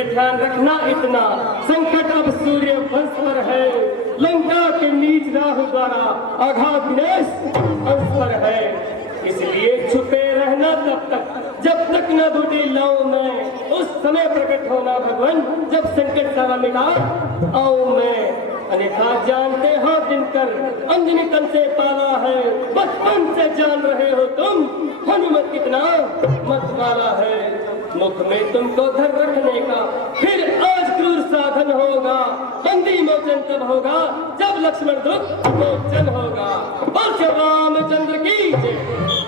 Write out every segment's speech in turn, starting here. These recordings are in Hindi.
ये ध्यान रखना इतना, संकट अब सूर्य वंश पर है, लंका के नीच राहु द्वारा आघात विनाश अंश पर है। इसलिए छुपे रहना तब तक जब तक न बूटी लाऊं मैं, उस समय प्रकट होना भगवान जब संकट सारा मिटा आऊं मैं। अन्यथा जानते हो दिनकर अंजनी तन से पाला है, बचपन से जान रहे हो तुम हनुमत कितना मत वाला है। मुख में तुमको धर रखने का फिर आज क्रूर साधन होगा, बंदी मोचन तब होगा जब लक्ष्मण दुख मोचन होगा। बोल श्री रामचंद्र की जय।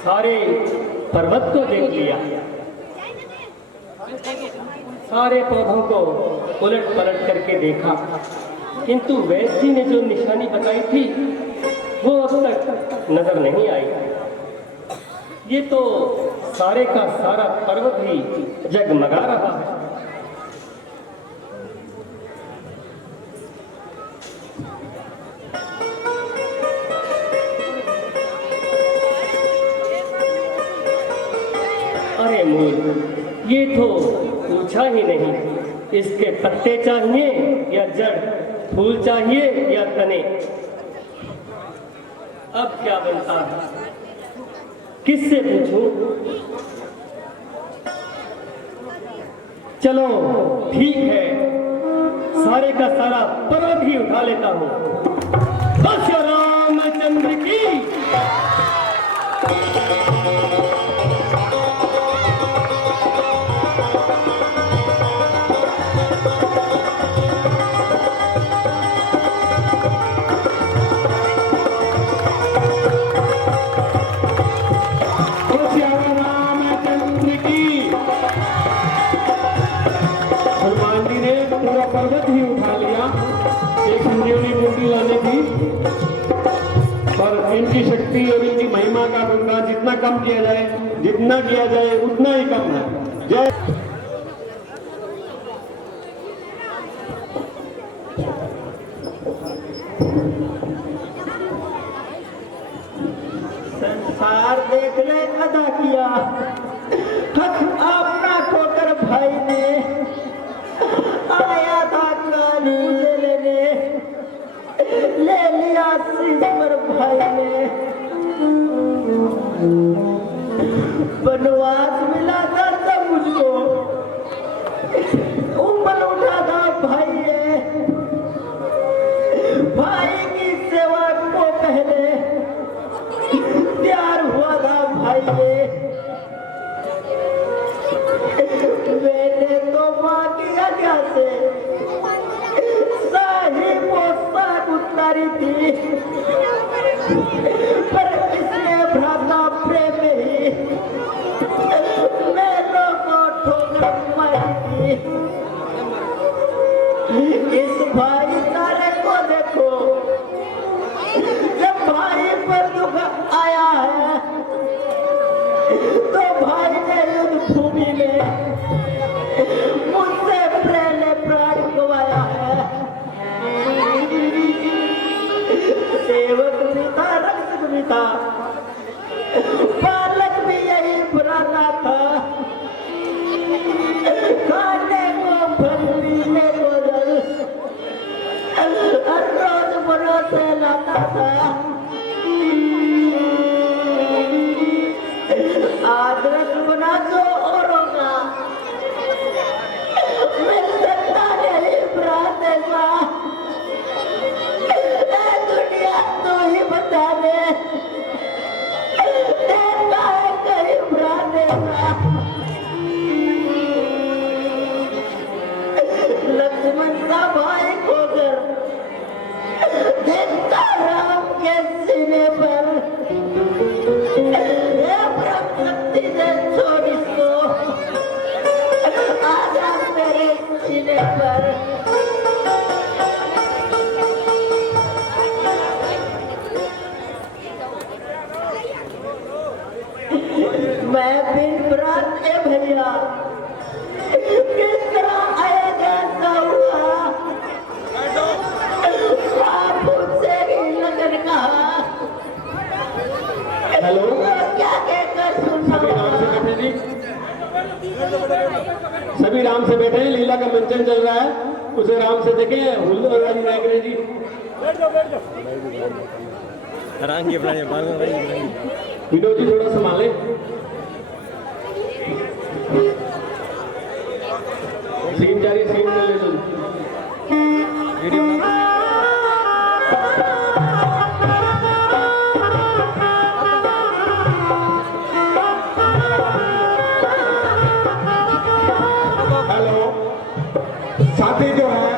सारे पर्वत को देख लिया, सारे पौधों को उलट पलट करके देखा, किंतु वैद्य जी ने जो निशानी बताई थी वो अब तक नजर नहीं आई। ये तो सारे का सारा पर्वत ही जगमगा रहा है। अरे मूर्ख, ये तो पूछा ही नहीं, इसके पत्ते चाहिए या जड़, फूल चाहिए या तने। अब क्या बनता है, किससे पूछूं? चलो ठीक है, सारे का सारा पर्वत ही उठा लेता हूं। बस रामचंद्र की पर्वत ही उठा लिया। एक संजीवनी बूटी लाने थी, पर इनकी शक्ति और इनकी महिमा का बंदा जितना कम किया जाए, जितना किया जाए उतना ही कम है। जय संसार देखने अदा किया, हक अपना खोकर भाई ने आया था काली मुझे लेने, ले लिया सिमर भाई ने। बनवास मिला था तब मुझको, उम्र उठा था भाई ने, भाई की सेवा को पहले तैयार हुआ था भाई ने। मैंने तो माँ की आज्ञा से साही पोशाक उतारी थी, पर इसने भ्राता प्रेम ही मेरों को ठोकर मारी थी। इस भाईचारे को देखो, जब भाई पर दुख आया है तो भाई ने युद्ध भूमि में मुझसे पहले प्राण गवाया है। सेवक भी था, रक्षक भी था, बालक भी यही पुराना था। खाने को फल, पीने को जल, हर रोज बड़ों से लाता था। आदर्श बना दो औरों का, मिल सकता नहीं प्रात ऐसा। दुनिया तो ही बता दे, देखा है कहीं प्रात ऐसा। लक्ष्मण का भाई खोकर देखता राम के सीने पर, शक्ति से छोड़ इसको, मैं बिन रात ए भैया किस तरह आएगा हुआ आप मुझसे ही लगन कहा हेलो, क्या कहकर सुना सभी राम से बैठे जी, सभी राम से बैठे हैं। लीला का मंचन चल रहा है, उसे राम से देखें। हुल्लड़बाजी नहीं करें जी। विनोद जी थोड़ा संभाले। सीन जारी, सीन कर ले तुम। हेलो, साथी जो है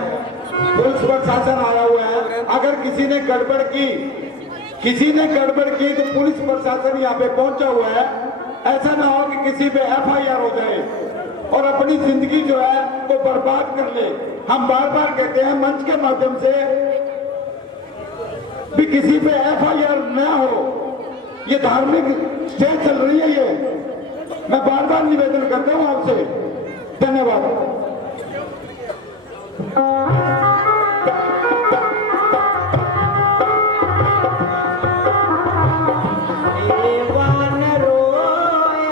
पुलिस प्रशासन आया हुआ है। अगर किसी ने गड़बड़ की तो पुलिस प्रशासन यहाँ पे पहुंचा हुआ है। ऐसा ना हो कि किसी पे एफआईआर हो जाए और अपनी जिंदगी जो है वो बर्बाद कर ले। हम बार बार कहते हैं मंच के माध्यम से भी किसी पे एफआईआर ना हो। ये धार्मिक स्टेज चल रही है, ये मैं बार बार निवेदन करता हूँ आपसे। धन्यवाद।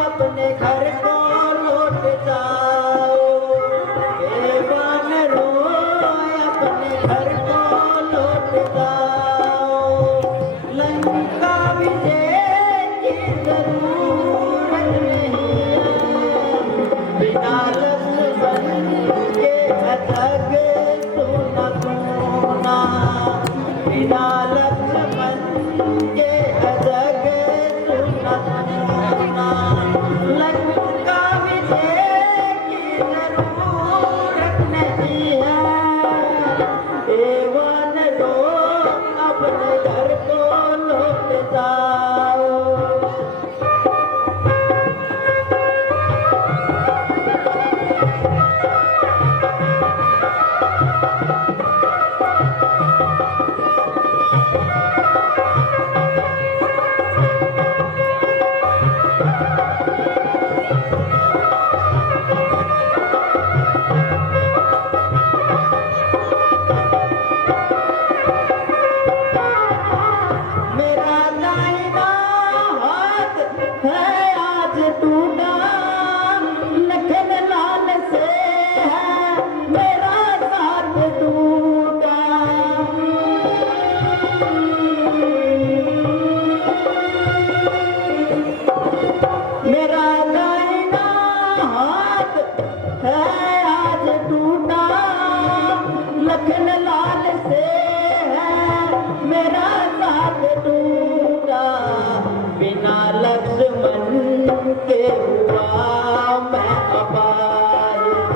अपने घर को लौट जाओ, अपने घर को लौट जाओ। लंका विजय की जरूरत नहीं है, बिना लक्ष्मण के अथक सुना सुना, बिना लक्ष्मण के अथक सुना सुना। लंका विजय की जरूरत नहीं है, एवन रो अपने घर को लौट जाओ। मेरा दाहिना हाथ है आज टूटा, लखन लाल से है मेरा साथ टूटा। मेरा दाहिना हाथ है आज टूटा, लखन लाल से है मेरा साथ टूटा। बिना लक्ष्मण के हुआ मैं अपाहिज,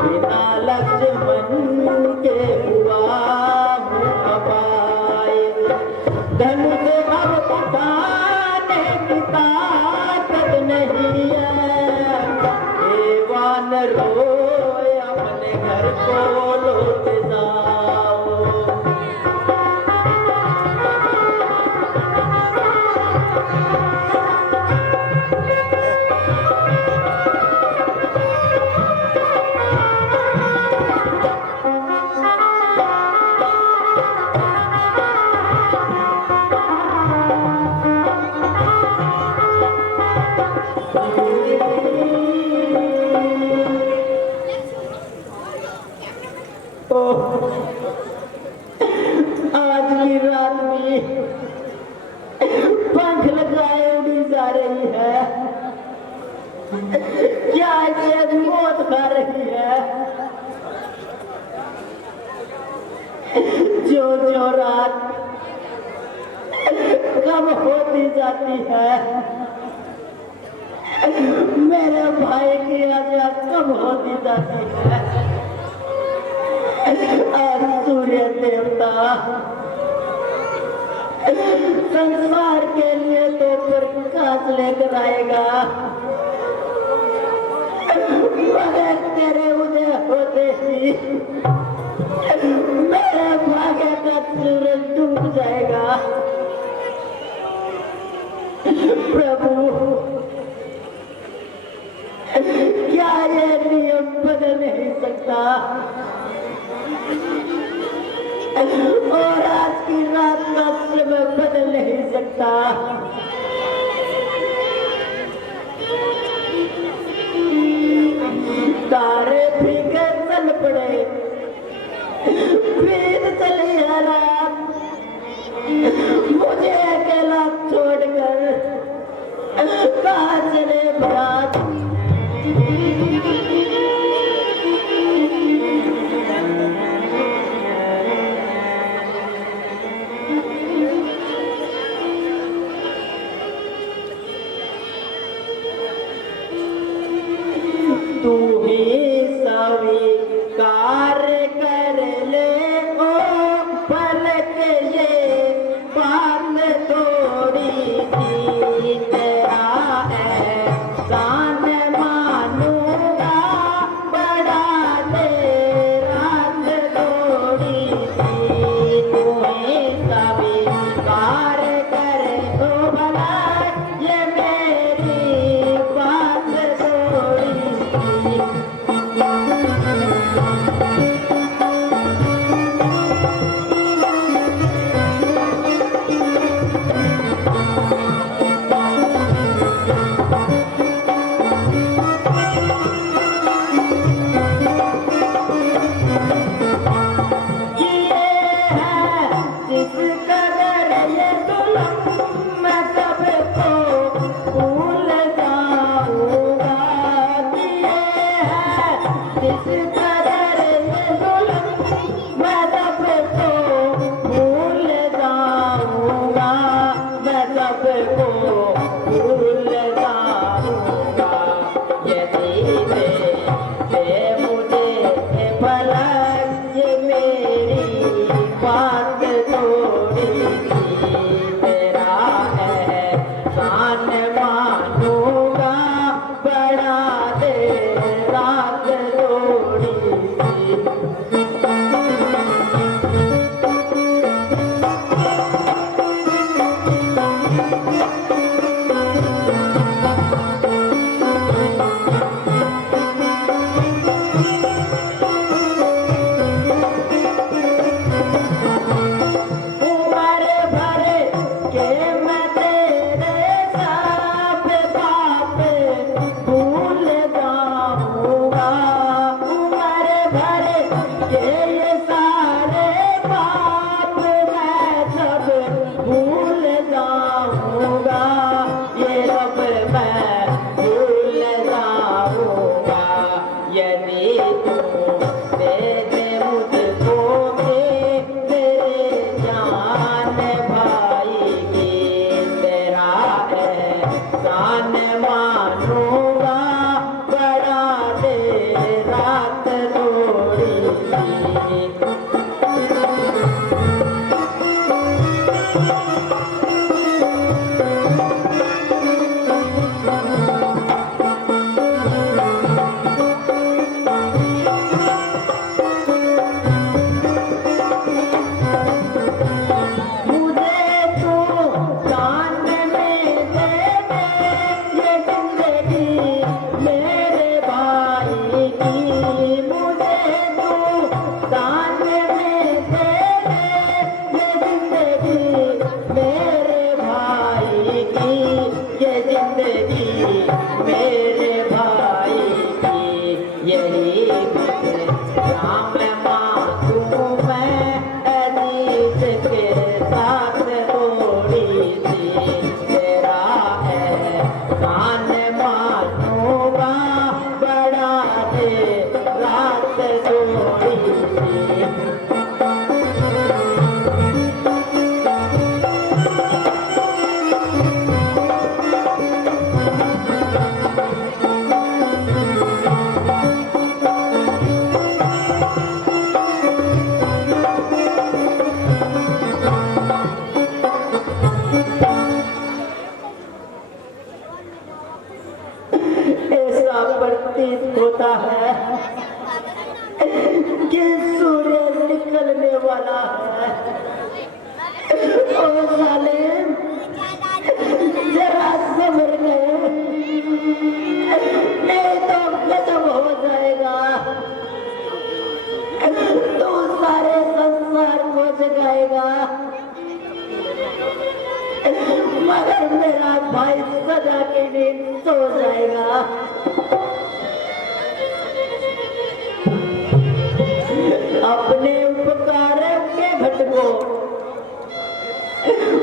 बिना लक्ष्मण के हुआ हूँ अपाहिज। धनुष अब उठाने की ताकत नहीं है, एवान रो अपने घर को लौट जाओ। आज की रात में पंख लगाए उड़ी जा रही है, क्या ये मौत खा रही है। जो जो रात कम होती जाती है, मेरे भाई की आजा कम होती जाती है। आज सूर्य देवता संसार के लिए तो प्रकाश लेकर आएगा, मगर तेरे उदय होते ही मेरे भाग्य का सूरज डूब जाएगा। प्रभु सकता और आज की रात का समय बदल नहीं सकता। तारे भीगे चल पड़े, बीत चली है रात, मुझे अकेला छोड़कर कहाँ चले बारात। तू ही स्वीकार कर ले ओ पलक ये बात थोड़ी सी, तेरा एहसान मानूंगा बड़ा दे रात थोड़ी सी। तू ही स्वीकार कर ओ भला ये मेरी बात थोड़ी सी। प्रतीत होता है कि सूर्य निकलने वाला है। ओ जालिम, जरा सब्र कर, नहीं तो खत्म हो जाएगा। सदा की नींद सो जाएगा। अपने उपकार के घट को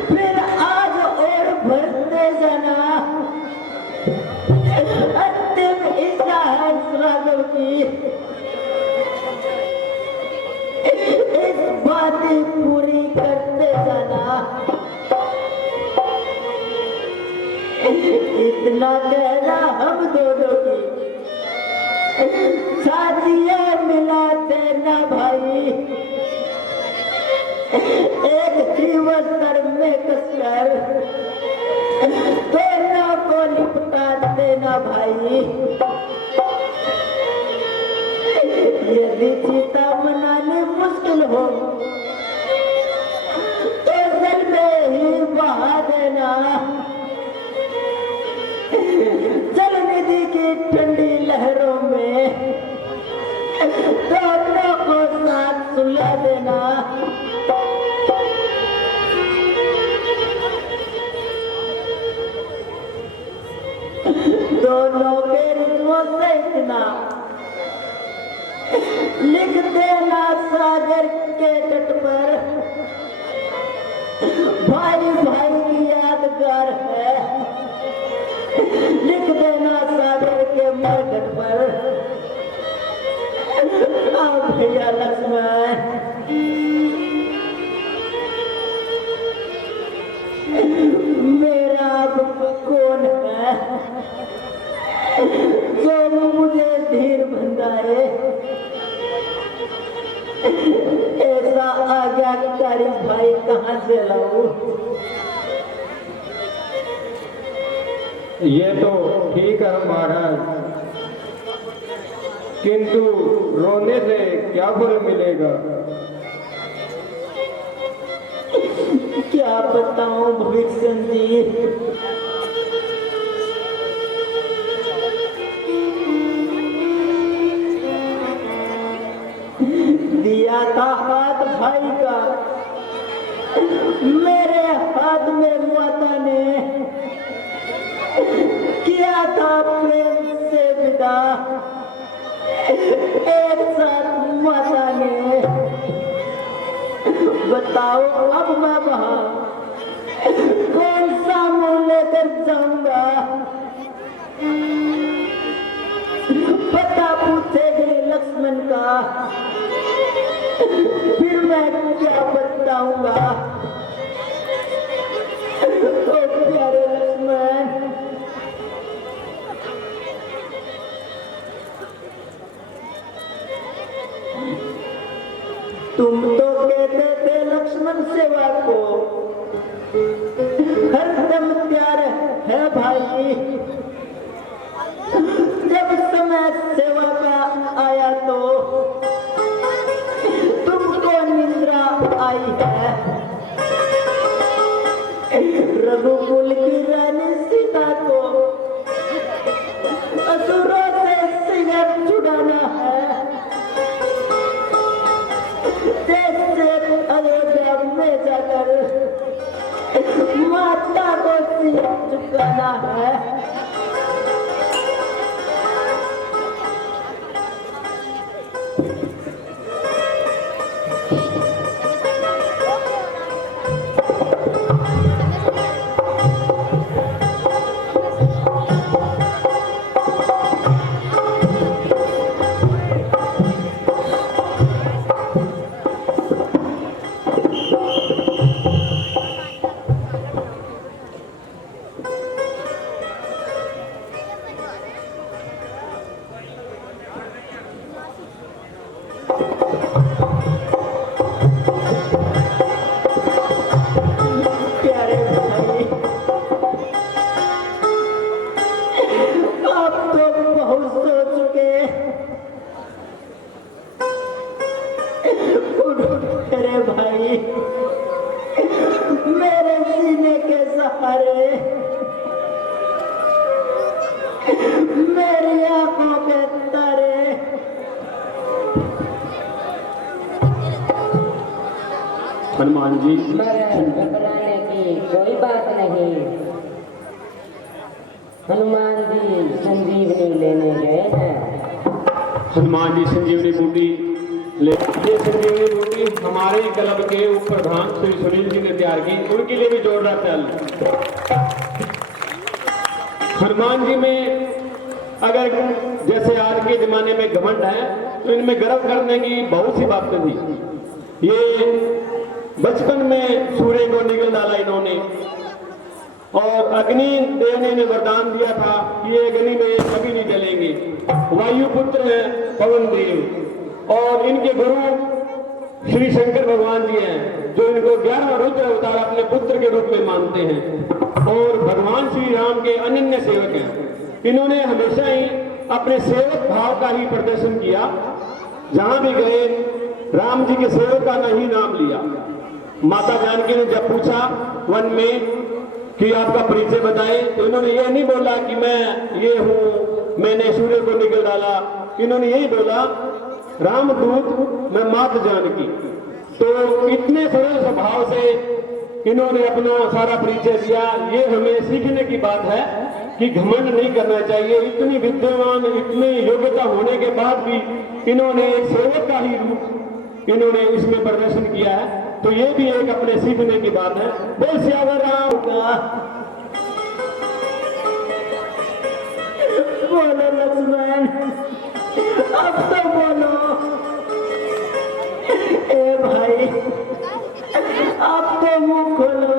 फिर आज और भरते जाना। अंतिम इच्छा है राघव की, इस बातें पूरी करते जाना। इतना कहना हम दोनों की छातियां मिलाते ना भाई, एक ही वस्त्र में कसकर दोनों को लिपटा देना भाई। यदि चिता मनानी मुश्किल हो तो जल में ही बहा देना। जल निधि की ठंडी लहरों में दोनों को साथ सुला देना। दोनों के रिश्तों से इतना लिख देना सागर के तट पर, भाई भाई की यादगार है। लिख देना सागर के मरघट पर। अब भैया लक्ष्मण मेरा अब कौन है जो मुझे धीर बंधाए। ऐसा आज्ञाकारी भाई कहाँ से लाऊं? ये तो ठीक है महाराज, किंतु रोने से क्या फल मिलेगा? क्या बताऊं भविष्य जी, दिया था हाथ भाई का मेरे हाथ में माता ने, किया था प्रेम से विदा एक साथ माता ने। बताओ अब मैं वहां कौन सा मुंह लेकर जाऊंगा? पता पूछेगी लक्ष्मण का, फिर मैं क्या बताऊंगा? तो प्यारे लक्ष्मण, तुम तो कहते थे लक्ष्मण सेवा को हरदम प्यार है भाई। जब समय सेवा का आया तो तुमको निद्रा आई है। रघुकुल की रानी सीता को असुरों से सिंगार छुड़ाना है। देश से अयोध्या में जाकर माता को सिर झुकाना है। मेरे सीने के सहारे, मेरी आंखों के तारे, हनुमान जी, घबराने की कोई बात नहीं। हनुमान जी संजीवनी लेने गए हैं। हनुमान जी संजीवनी बूटी ये संजीवनी बूटी हमारे क्लब के उप प्रधान श्री सुनील जी ने तैयार की, उनके लिए भी जोड़ रहा चल। हनुमान जी में अगर जैसे आज के जमाने में घमंड है तो इनमें गर्व करने की बहुत सी बातें थी। ये बचपन में सूर्य को निगल डाला इन्होंने, और अग्नि देव ने इन्हें वरदान दिया था कि ये अग्नि में कभी नहीं जलेंगे। वायुपुत्र है पवन देव, और इनके गुरु श्री शंकर भगवान जी हैं, जो इनको 11 रुद्र अवतार अपने पुत्र के रूप में मानते हैं, और भगवान श्री राम के अनन्य सेवक हैं। इन्होंने हमेशा ही अपने सेवक भाव का ही प्रदर्शन किया। जहां भी गए राम जी के सेवक का नहीं नाम लिया। माता जानकी ने जब पूछा वन में कि आपका परिचय बताएं, तो इन्होंने ये नहीं बोला कि मैं ये हूं, मैंने सूर्य को निगल डाला। इन्होंने यही बोला रामदूत मैं मात जानकी। तो इतने सरल स्वभाव से इन्होंने अपना सारा परिचय दिया। ये हमें सीखने की बात है कि घमंड नहीं करना चाहिए। इतनी विद्वान, इतनी योग्यता होने के बाद भी इन्होंने एक सेवक का ही रूप इन्होंने इसमें प्रदर्शन किया है। तो ये भी एक अपने सीखने की बात है। बोल सियावर राम का। बोलो लक्ष्मण, अब तो बोलो। ए भाई, अब तो मुंह खोलो।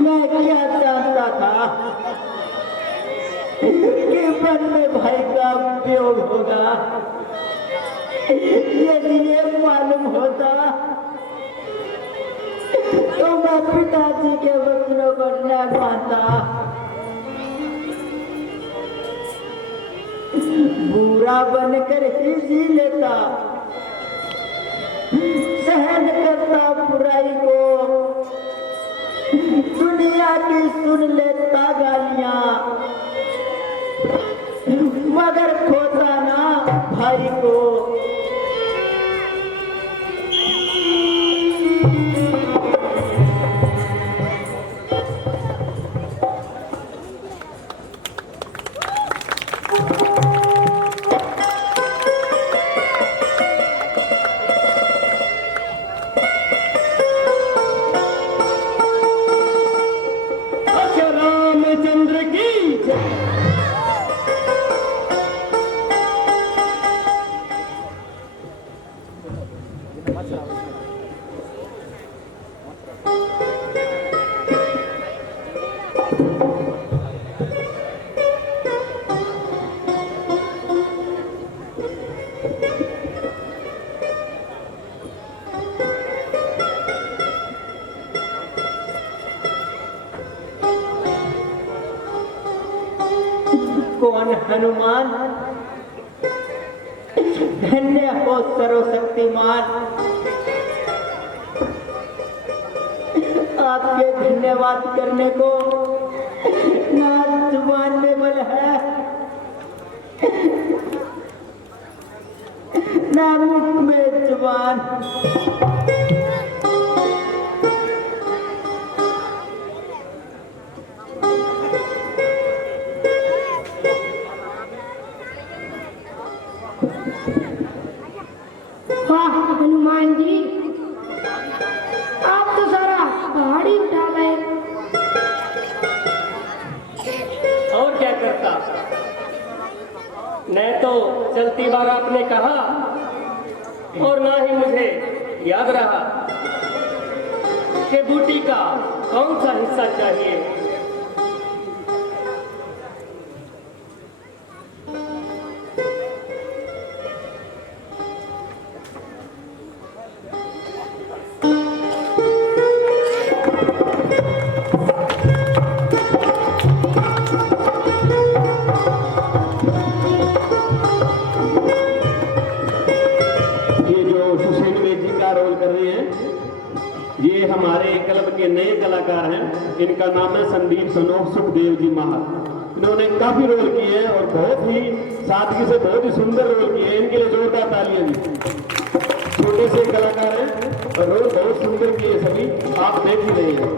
मैं क्या चाहता था कि मन में भाई का वियोग होगा। यदि ये मालूम होता तो मैं पिताजी के वचनों को न मानता। बुरा बनकर ही जी लेता, सहन करता बुराई को, दुनिया की सुन लेता गालियां, मगर खोता ना भाई को। रामचंद्र की जय। कौन हनुमान, धन्य हो सर्वशक्तिमान। आपके धन्यवाद करने को ना जुबान में बल है, ना मुख में जुबान। वाह हनुमान जी, आप तो सारा पहाड़ी उठा गए। और क्या करता, न तो चलती बार आपने कहा और ना ही मुझे याद रहा कि बूटी का कौन सा हिस्सा चाहिए। ये हमारे क्लब के नए कलाकार हैं, इनका नाम है संदीप सनोफ सुखदेव जी महार। इन्होंने काफी रोल किए हैं और बहुत ही सादगी से बहुत ही सुंदर रोल किए हैं। इनके लिए जोरदार तालियां दी। छोटे से कलाकार हैं और रोल बहुत सुंदर किए सभी, आप देख ही रहे हैं।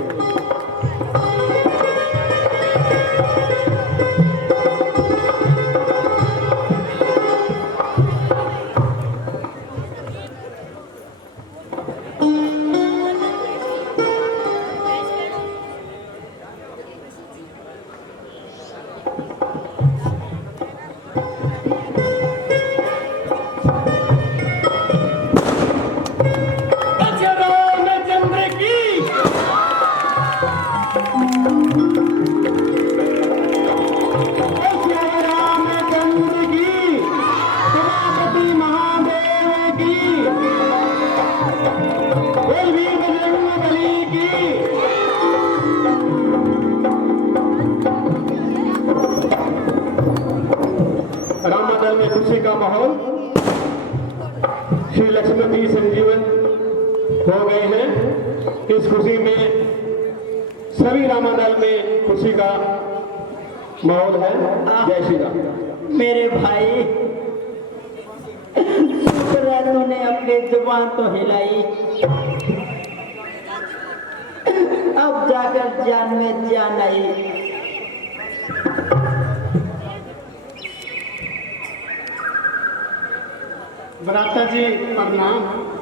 रामचंद्र की रामचंद्र की, सेनापति महादेव की, वीर बजरंगबली की। रामदल में खुशी का माहौल, श्री लक्ष्मणजी संजीवन हो गए हैं। इस खुशी में सभी रामादल में खुशी का माहौल है। जय श्री राम। मेरे भाई, शुक्र है तूने अपनी जुबान तो हिलाई, अब जाकर जान में जान आई। भ्राता जी प्रणाम।